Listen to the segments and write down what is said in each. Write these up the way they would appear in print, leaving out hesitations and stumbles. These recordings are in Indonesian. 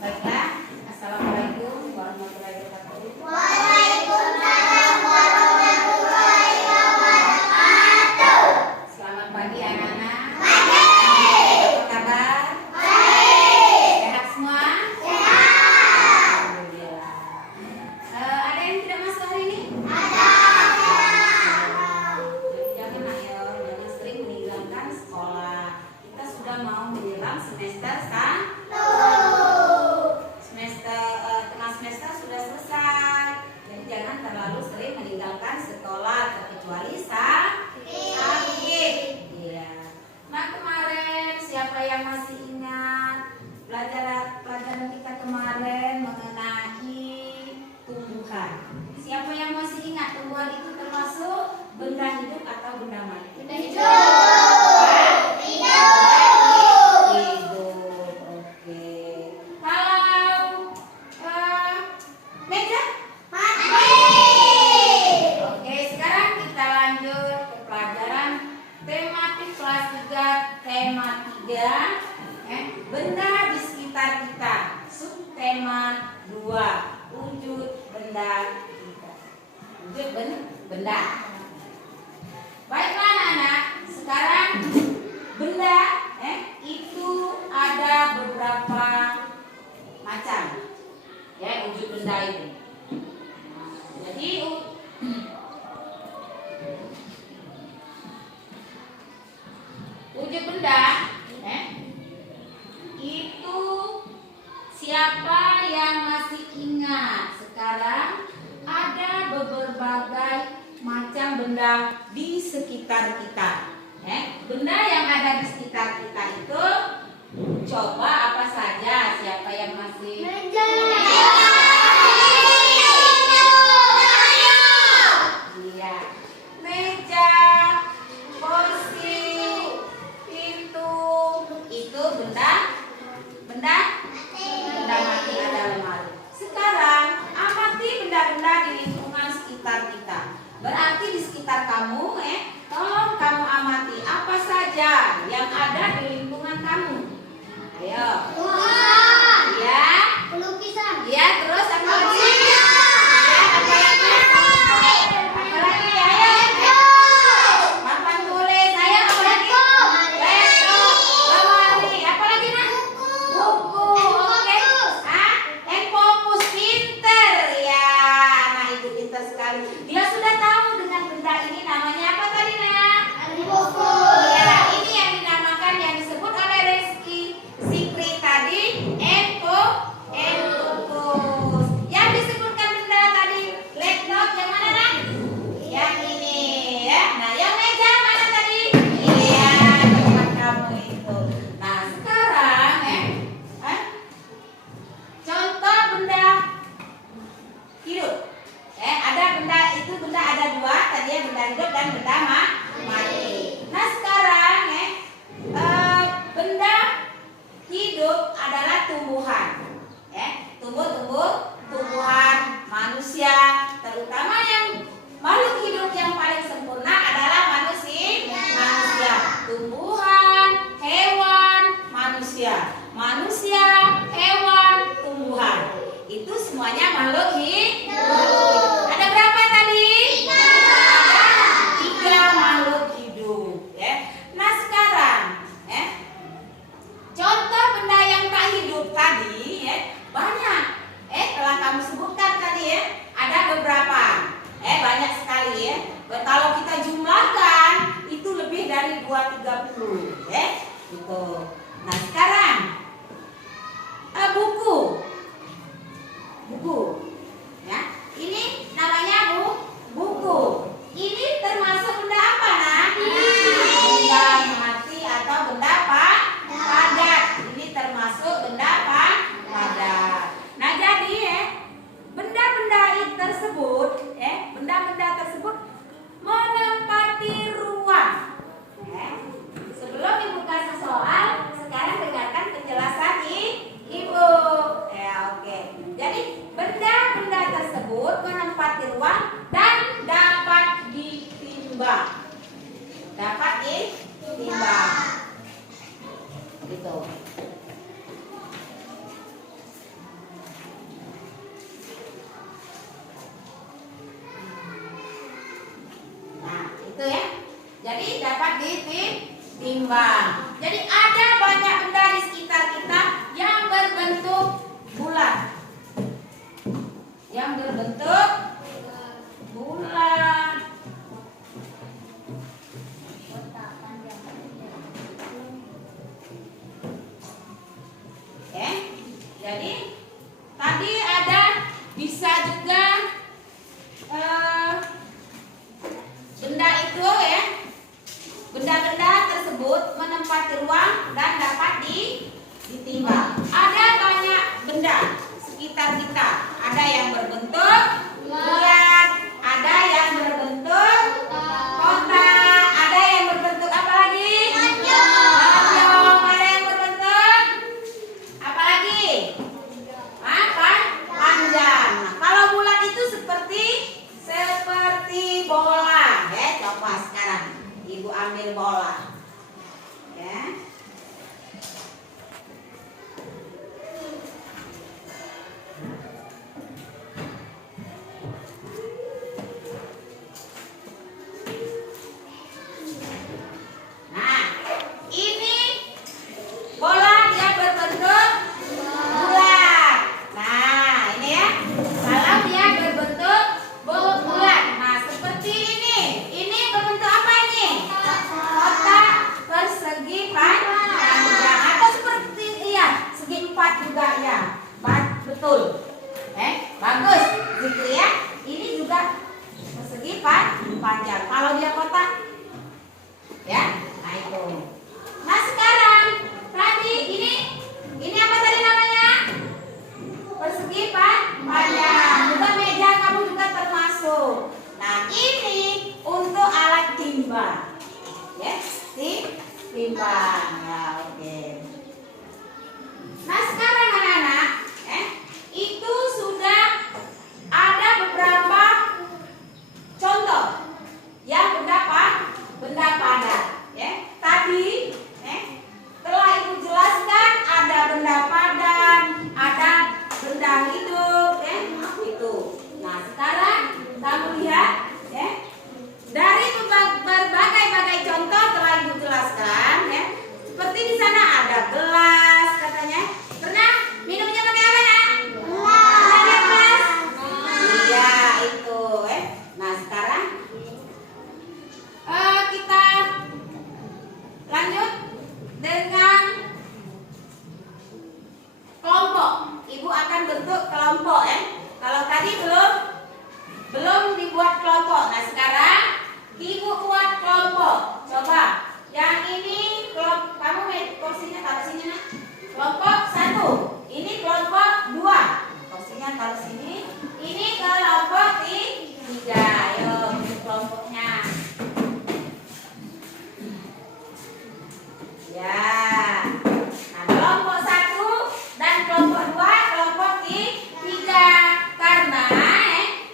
Baiklah, Assalamualaikum warahmatullahi wabarakatuh. Waalaikumsalam warahmatullahi wabarakatuh. Selamat pagi anak-anak. Pagi. Apa kabar? Baik. Sehat semua? Sehat. Alhamdulillah. Ada yang tidak masuk hari ini? Ada. Jadi jangan ayo, jangan sering meninggalkan sekolah. Kita sudah mau menjelang semester tengah semester sudah selesai. Jadi jangan terlalu sering meninggalkan sekolah terkecuali sakit. Iya. Nah kemarin siapa yang masih ingat pelajaran kita kemarin mengenai tumbuhan? Siapa yang masih ingat tumbuhan itu termasuk benda hidup atau benda mati? Hidup. Hidup. Hidup. Oke. Kalau meja? Mati. Oke, sekarang kita lanjut ke pelajaran tematik kelas 3, tema 3, benda di sekitar kita. Subtema 2, wujud benda kita. Wujud benda. Baiklah anak-anak, sekarang benda itu ada beberapa macam. Ya, wujud benda itu. Nah, jadi wujud benda itu siapa yang masih ingat? Sekarang ada berbagai macam benda di sekitar kita. Benda yang ada di sekitar kita itu coba apa saja? Siapa yang masih Meja. Iya, meja, kursi, pintu, itu benda mati, ada lemari. Sekarang amati benda-benda di lingkungan sekitar kita. Berarti di sekitar kamu, tolong kamu amati apa saja yang ada di lingkungan kamu. Ayo, Tuhan. ya, Lukisan. ya, terus apa lagi? Ya, apa lagi? Apa lagi? Ayo. Papan tulis, ayo apa lagi? Laptop, lemari, apa lagi nak? Buku, oke. Fokus, pinter ya. Nah itu pinter sekali. Dia sudah tahu dengan benda ini namanya apa tadi nak? Buku. Ya, ini yang dinamakan yang disebut oleh Reski Sikri tadi fokus. Yang disebutkan benda tadi laptop yang mana nak? Yang ini ya. Nah, yang meja mana tadi? Iya, tempat kamu itu. Nah, sekarang contoh benda hidup. Ada benda itu benda ada dua tadi ya, benda hidup dan benda mati. Nah, sekarang benda hidup adalah tumbuhan. Tumbuhan manusia, terutama yang makhluk hidup yang paling sempurna adalah manusia. Tumbuhan, hewan, manusia. Manusia, hewan, tumbuhan. Itu semuanya makhluk hidup. Ada berapa tadi? 3 makhluk hidup. Nah sekarang, contoh benda yang tak hidup tadi banyak. Telah kamu sebutkan tadi ada beberapa. Banyak sekali ya. Kalau kita jumlahkan itu lebih dari 230. Gitu. Nah sekarang buku. Ya. Ini timbang. Jadi ada banyak benda di sekitar kita yang berbentuk bulat. Yang berbentuk bulat. Oke. Jadi tadi ada bisa juga benda itu ya. Benda-benda tersebut menempati ruang dan dapat ditimbang. Ada banyak benda sekitar kita. Ada yang berbentuk bulat, ada yang berbentuk kotak, ada yang berbentuk apa lagi? Panjang. Ada yang berbentuk apa lagi? Apa? Panjang. Nah, kalau bulat itu seperti bola. Ya, coba sekarang Ibu ambil bola. Ya. Nah, ini bola dia berbentuk bulat. Nah, ini ya. Kalau dia berbentuk bulat. Nah, seperti ini. Ini berbentuk apa ini? Kotak persegi panjang. Atau seperti segi empat juga ya. Betul. Bagus. Gitu ya. Ini juga persegi panjang. Kalau dia kotak ya. Nah, itu. Nah, sekarang tadi ini apa tadi namanya? Persegi panjang. Juga meja kamu juga termasuk. Nah, ini untuk alat timbang. Ya, timbang. Ya, oke. Nah, sekarang anak-anak, itu sudah ada beberapa contoh yang benda padat. Ya, tadi telah Ibu jelaskan ada benda padat, ada benda hidup, itu. Nah, sekarang kamu lihat, dari berbagai contoh telah Ibu jelaskan, seperti di sana ada gelas, katanya. Pernah minumnya pakai apa, Nak? Pakai gelas. Iya, itu. Nah, sekarang kita lanjut dengan kelompok. Ibu akan bentuk kelompok, Kalau tadi belum dibuat kelompok. Nah, sekarang Ibu buat kelompok. Coba. Yang ini kamu kursinya taruh sini, Nak. Kelompok 1. Ini kelompok 2. Kursinya taruh sini. Ini kelompok 3. Ayo, kelompoknya. Ya. Nah, kelompok 1 dan kelompok 2, kelompok 3. Karena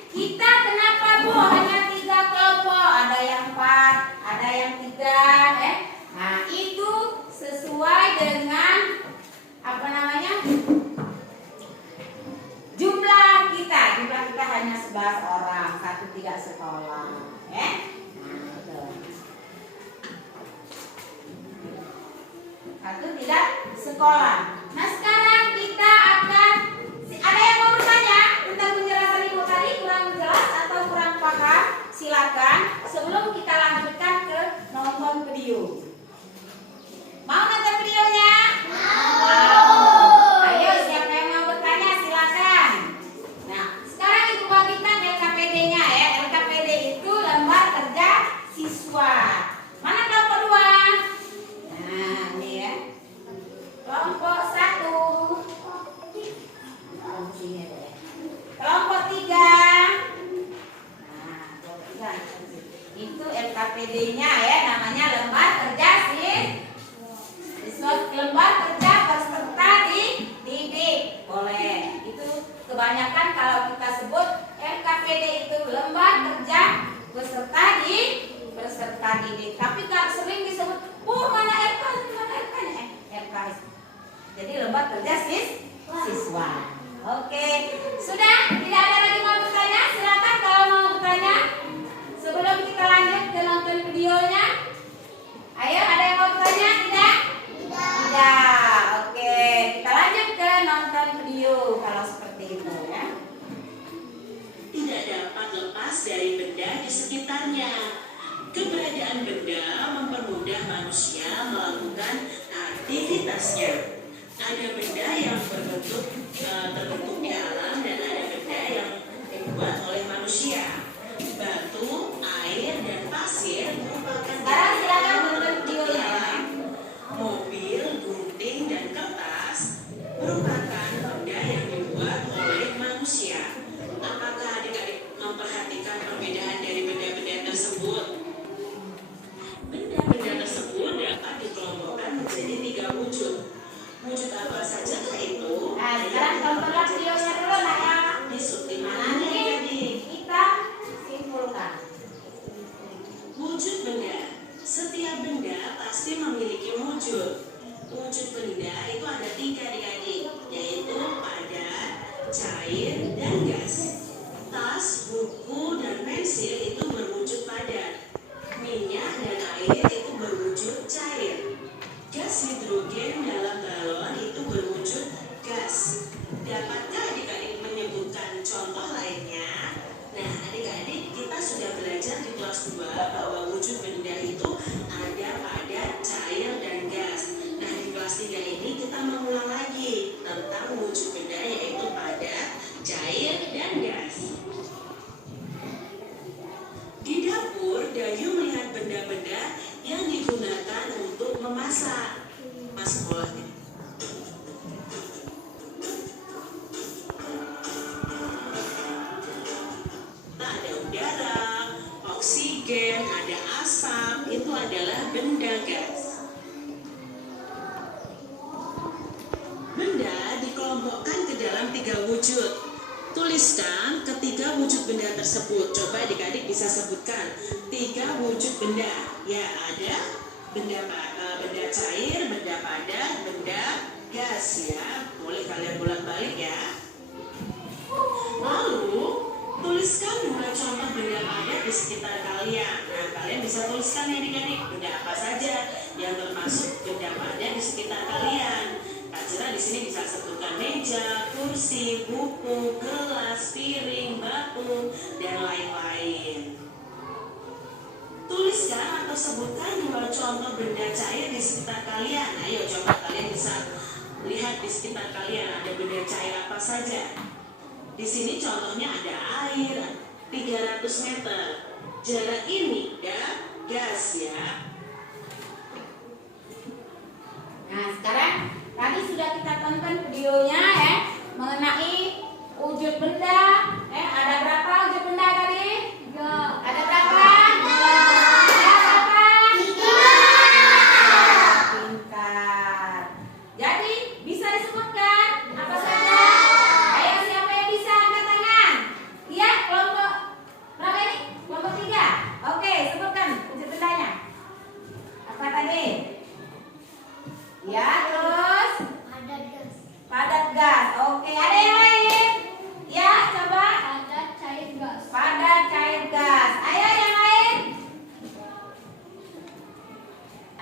kita kenapa Bu hanya 3 kelompok? Ada yang 4, ada yang 3, Nah, itu sesuai dengan apa namanya? Jumlah kita hanya 11 orang, 1 tidak sekolah, Nah, itu. 1 tidak sekolah. Nah, sekarang kita akan ada yang mau bertanya tentang penjelasan Ibu tadi kurang jelas atau kurang paham? Silakan sebelum kita lanjutkan ke nonton video. Mau nonton videonya? Mau. Ayo, siapa yang mau bertanya silakan. Nah, sekarang Ibu bagikan LKPD-nya ya. LKPD itu lembar kerja siswa. Mana kelompok 2? Nah, ini ya. Kelompok 1. Kelompok 3. Nah, kelompok 3. Itu LKPD-nya ya, namanya lembar kerja lembar kerja peserta didik. Boleh. Itu kebanyakan kalau kita sebut LKPD itu lembar kerja peserta didik. Tapi kalau sering disebut, mana LK, mana LK-nya? LKS. Jadi lembar kerja siswa. Oke. Sudah? Tidak ada lagi mau bertanya? Silakan kalau mau bertanya. Sebelum kita lanjut ke nonton videonya. Ayo, ada yang mau bertanya? dapat lepas dari benda di sekitarnya. Keberadaan benda mempermudah manusia melakukan aktivitasnya. Ada benda yang terbentuk di alam dan ada benda yang dibuat oleh manusia. Batu, air, dan pasir merupakan Sekarang silakan benda nonton terbentuk di videonya. alam. Mobil, gunting, dan kertas merupakan benda yang dibuat oleh manusia. Apakah adik-adik memperhatikan perbedaan dari benda-benda tersebut? Benda-benda tersebut dapat dikelompokkan menjadi 3 wujud. Wujud apa saja itu? Nah, sekarang tontonlah videonya dulu nak ya. Di subtim mana Nanti adik-adik? kita simpulkan. Wujud benda. Setiap benda pasti memiliki wujud. Wujud benda itu ada 3 adik-adik, yaitu padat, cair, dan gas. Tas, buku, dan pensil itu berwujud padat. Minyak dan air itu berwujud cair. Gas hidrogen dalam galon itu berwujud gas. Dapatkah adik-adik menyebutkan contoh lainnya? Nah, adik-adik, kita sudah belajar di kelas 2 bahwa wujud benda itu ada padat, cair, dan gas. Nah, di kelas 3 ini kita mengulang lagi tentang wujud benda yaitu padat, cair, dan gas. Di dapur, Dayu melihat benda-benda yang digunakan untuk memasak. Mas sekolahnya. Ada udara, oksigen, ada asap, itu adalah benda gas. Benda dikelompokkan ke dalam 3 wujud. Tuliskan ketiga wujud benda tersebut. Coba adik-adik bisa sebutkan 3 wujud benda. Ya, ada benda cair, benda padat, benda gas ya. Boleh kalian bolak-balik ya. Lalu tuliskan 2 contoh benda padat di sekitar kalian. Nah, kalian bisa tuliskan ya adik-adik benda apa saja yang termasuk benda padat di sekitar kalian. Kak Cira di sini bisa sebutkan meja, kursi, buku, gelas, piring, batu, dan lain-lain. Tuliskan atau sebutkan 2 contoh benda cair di sekitar kalian. Ayo coba kalian bisa lihat di sekitar kalian ada benda cair apa saja. Di sini contohnya ada air 300 meter. Jarak ini gas ya. Nah, sekarang tadi sudah kita tonton videonya ya mengenai wujud benda. Ada berapa wujud benda tadi? 3. Ada berapa? 3. Ada berapa? 3. Pintar. Jadi bisa disebutkan apa saja? Ayo siapa yang bisa angkat tangan? Iya, kelompok berapa ini? Kelompok 3. Oke, sebutkan wujud bendanya. Apa tadi? Ya, terus Ada gas. padat gas. Oke, ada yang lain? Ya, coba. Padat cair gas. Padat cair gas. Ayo yang lain.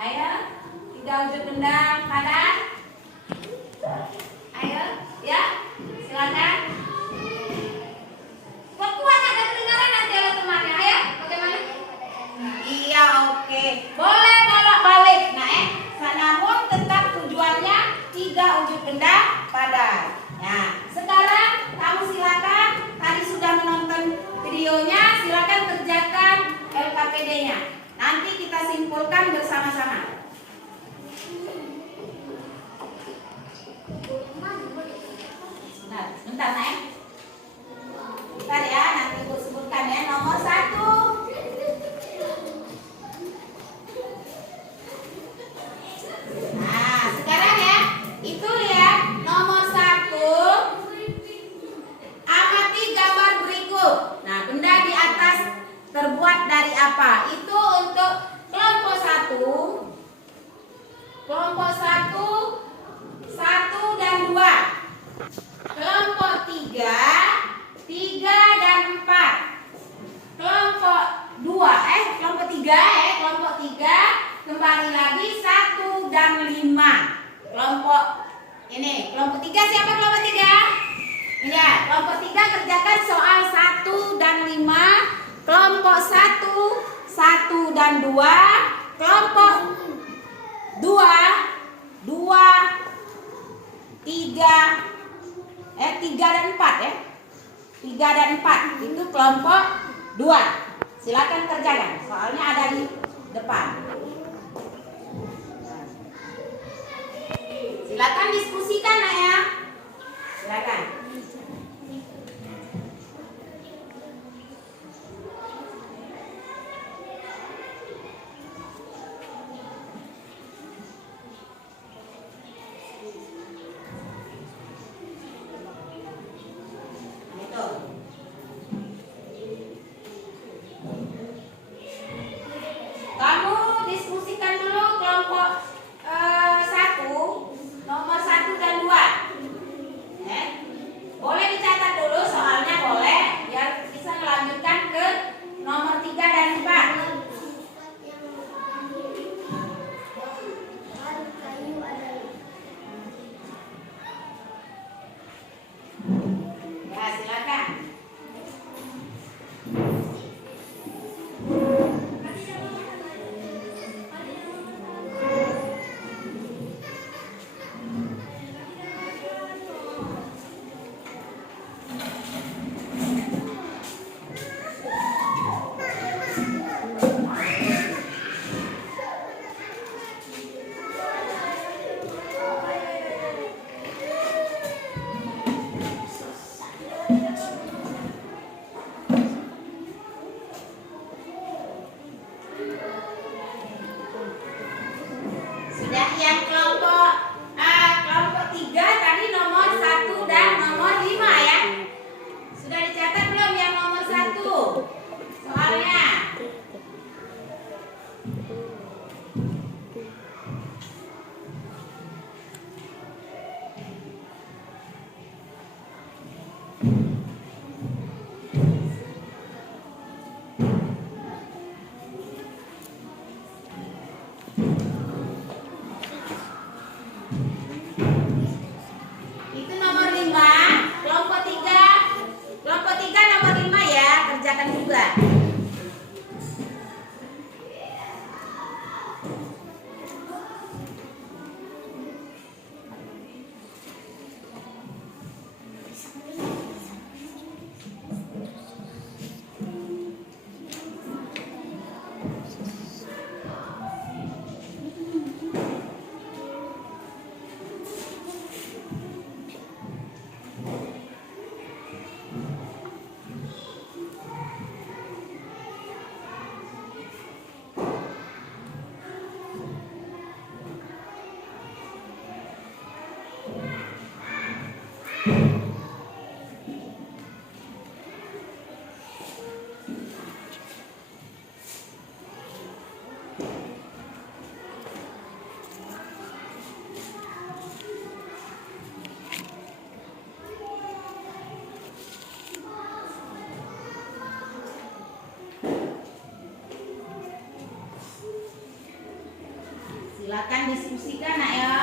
Ayo, 3 wujud benda padat. Ayo, ya, silakan. Kok kuat ada kedengaran nanti oleh temannya? Ayo, bagaimana? Iya, oke. Boleh bolak-balik. Nah, namun tetap tujuannya 3 wujud benda padat. Nah, sekarang kamu silakan. Tadi sudah menonton videonya, silakan kerjakan LKPD-nya. Nanti kita simpulkan bersama-sama. Sebentar, Nek. Bentar ya, nanti Ibu sebutkan ya. Nomor 1. Nah, sekarang ya, itu lihat nomor 1. Amati gambar berikut. Nah, benda di atas terbuat dari apa? Itu untuk kelompok 1. Kelompok 1, 1 dan 2. Kelompok 3, 3 dan 4. Kelompok 2, kelompok 3 kelompok 3 kembali lagi 1 dan 5. Kelompok ini, kelompok 3 siapa kelompok 3? Ini ya, kelompok 3 kerjakan soal 1 dan kelompok 1 dan 2, kelompok 2, 3 dan 4 ya. 3 dan 4 itu kelompok 2. Silakan kerjakan, soalnya ada di depan. Silakan diskusikan ya. Silakan. Kamu diskusikan dulu kelompok 1, nomor 1 dan 2. Boleh dicatat dulu soalnya boleh biar bisa melanjutkan ke nomor 3 dan 4. Ya, silakan. Sudah yang kelompok 3 tadi nomor 1 dan nomor 5 ya. Sudah dicatat belum yang nomor 1? Soalnya itu nomor 5, kelompok 3 nomor 5 ya, kerjakan juga. Silakan diskusikan nak ya.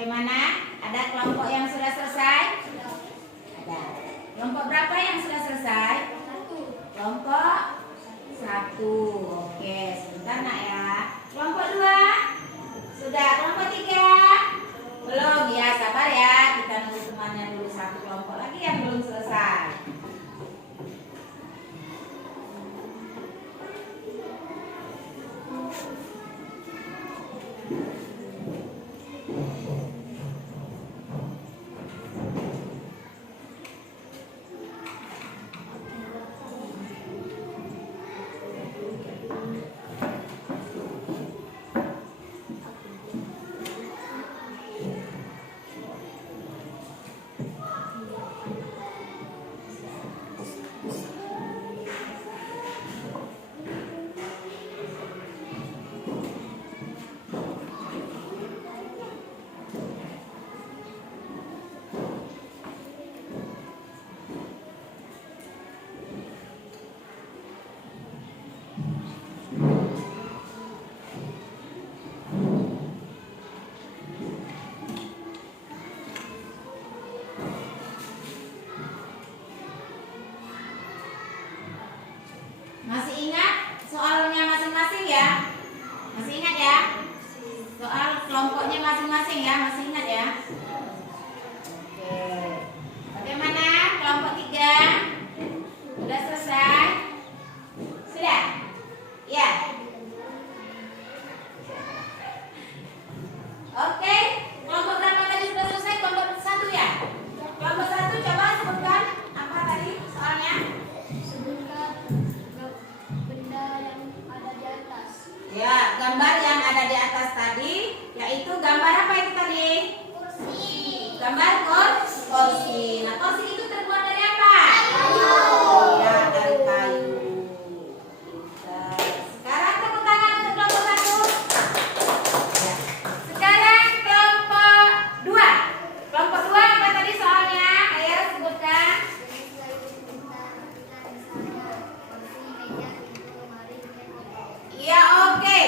Bagaimana? Ada kelompok yang sudah selesai? Ada. Kelompok berapa yang sudah selesai? Kelompok 1. Oke, sebentar nak ya. Kelompok 2? Sudah. Kelompok 3? Belum ya, sabar ya. Kita nunggu temannya dulu, satu kelompok lagi yang belum selesai. Masih ingat soalnya masing-masing ya? Masih ingat ya? Soal kelompoknya masing-masing ya? Masih ingat ya? Oke. Bagaimana kelompok 3? Sudah selesai? Sudah? Ya. Oke. Kelompok berapa tadi sudah selesai? Kelompok 1 ya? Kelompok 1 coba sebutkan apa tadi soalnya? Sebutkan benda yang ada di atas. Ya, gambar yang ada di atas tadi, yaitu gambar apa itu tadi? Kursi. Gambar kursi. Nah, kursi itu terbuat dari apa? Kayu. Ya, dari kayu. Nah, sekarang tepuk tangan untuk kelompok 1. Ya. Sekarang kelompok 2. Kelompok 2 apa tadi soalnya? Ayo sebutkan. Iya, oke.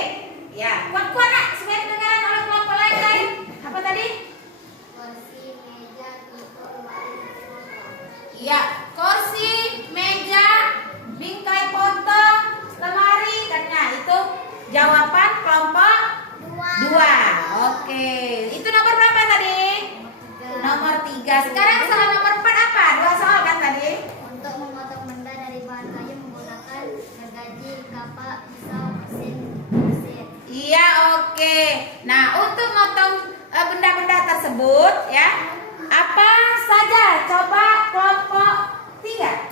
Ya, kuat-kuat nak supaya kedengaran oleh kelompok lain. Apa tadi? Iya, kursi, meja, bingkai foto, lemari, katanya itu jawaban kelompok 2. Oke, itu nomor berapa tadi? Nomor 3. Sekarang soal nomor 4 apa? 2 soal kan tadi? Untuk memotong benda dari bahan kayu menggunakan gergaji, kapak, pisau, mesin. Iya, oke. Nah, untuk motong benda-benda tersebut ya, apa saja? Coba kelompok 3.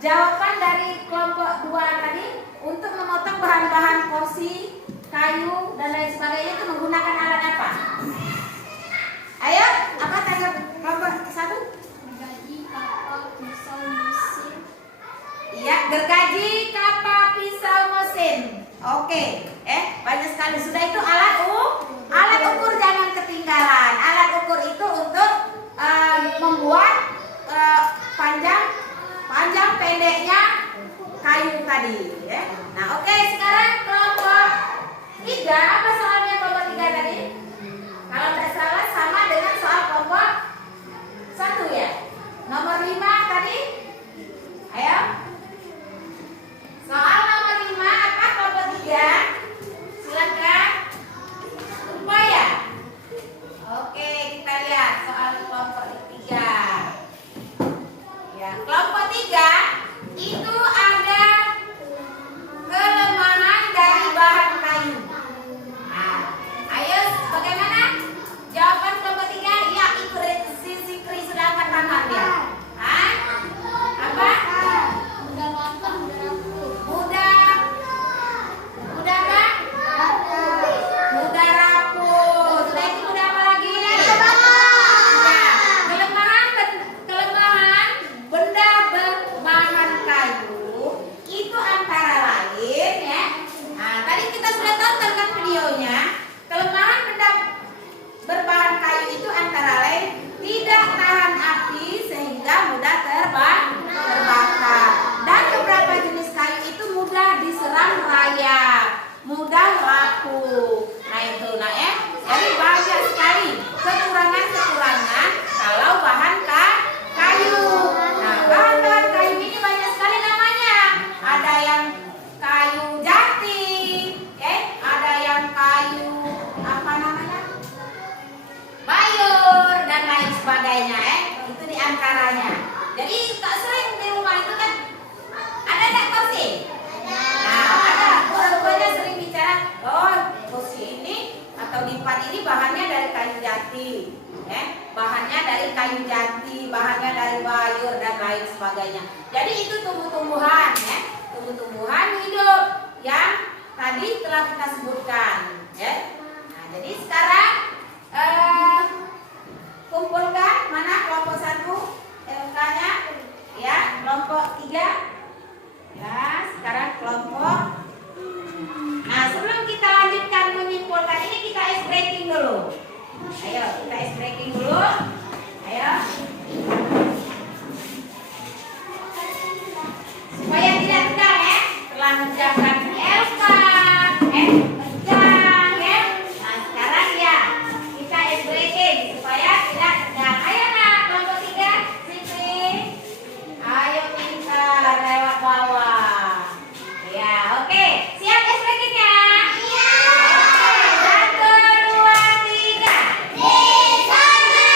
Jawaban dari kelompok 2 tadi untuk memotong bahan-bahan kursi, kayu dan lain sebagainya itu menggunakan alat apa? Ayo, apa tadi kelompok 1? Gergaji, kapak, pisau, mesin. Iya, gergaji, kapak, pisau, mesin. Oke, banyak sekali. Sudah itu alat ukur jangan ketinggalan. Alat ukur itu untuk membuat panjang pendeknya kayu tadi. Ya. Nah, oke, sekarang kelompok 3. Apa soalnya kelompok 3 tadi? sebagainya, itu diantaranya. Jadi tak sering di rumah itu kan ada nggak kursi? Nah, ada. Orang tuanya sering bicara, oh kursi ini atau lipat ini bahannya dari kayu jati, bahannya dari kayu jati, bahannya dari bayur dan lain sebagainya. Jadi itu tumbuh-tumbuhan, tumbuh-tumbuhan hidup yang tadi telah kita sebutkan, Nah, jadi sekarang kumpulkan mana kelompok 1 LK-nya, ya, kelompok 3. Ya, sekarang kelompok. Nah, sebelum kita lanjutkan menyimpulkan ini, kita ice breaking dulu. Ayo, kita ice breaking dulu. Ayo. Supaya tidak tegang, telah mengerjakan Elsa, tegang, Nah, sekarang ya, kita ice breaking supaya tidak tegang. Ayo nak, kelompok 3, Siti. Ayo pintar lewat bawah. Ya, oke. Siap ice breakingnya? Iya. Oke, 1, 2, 3. Di sana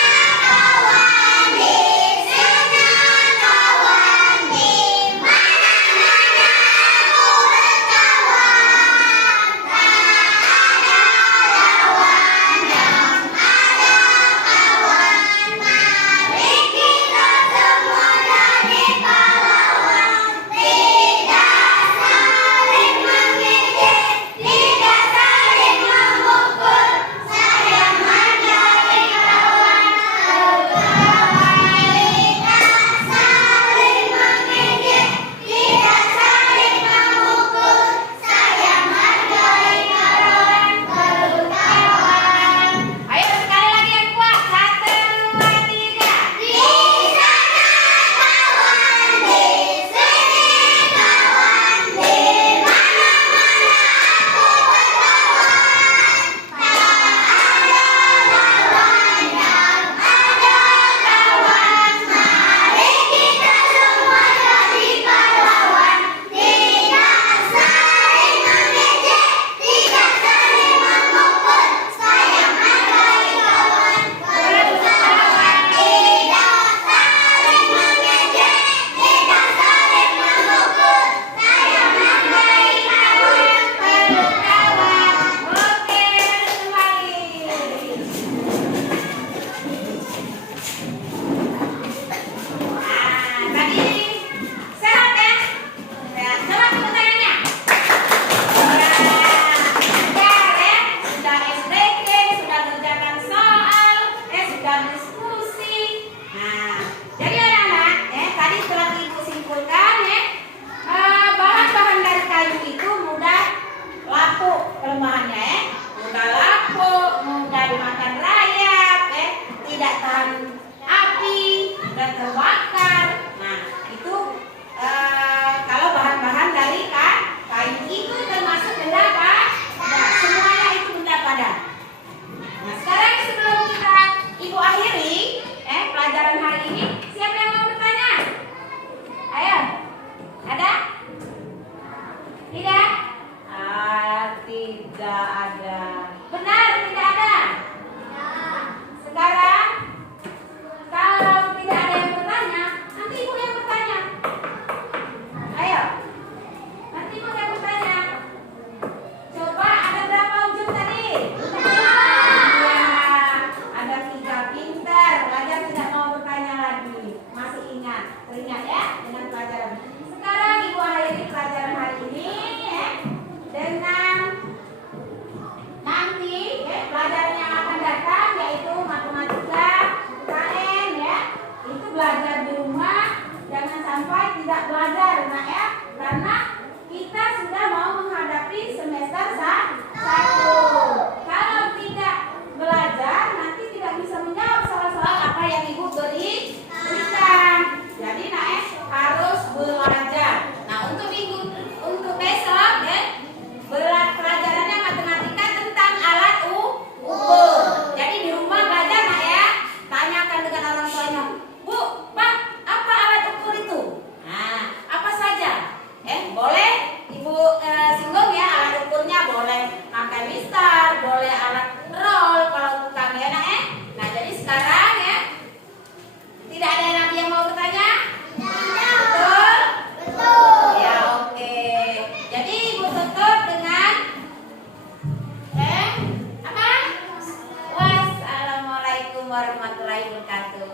warahmatullahi wabarakatuh.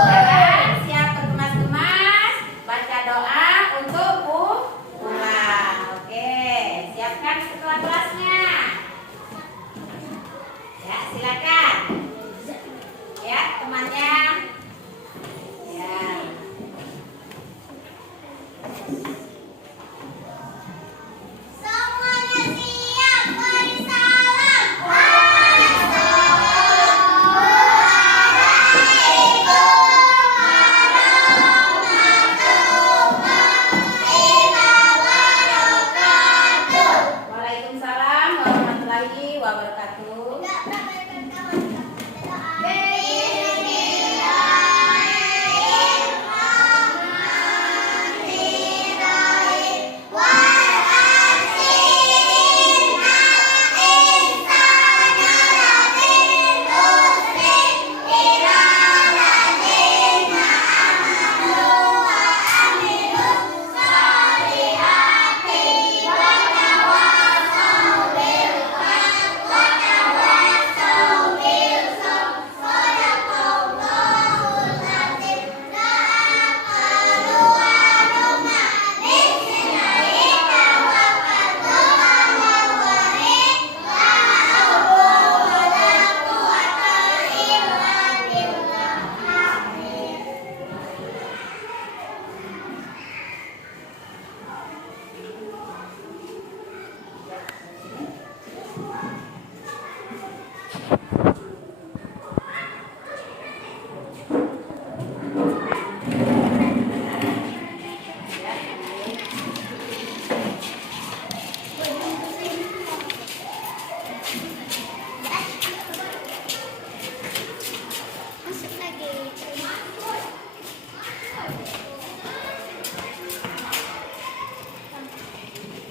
Sekarang siap berkemas-kemas, baca doa untuk pulang. Oke, siapkan sekolah kelasnya. Ya, silakan. Ya, temannya. Ya. Semuanya siap, beri salam. Waalaikumsalam warahmatullahi wabarakatuh.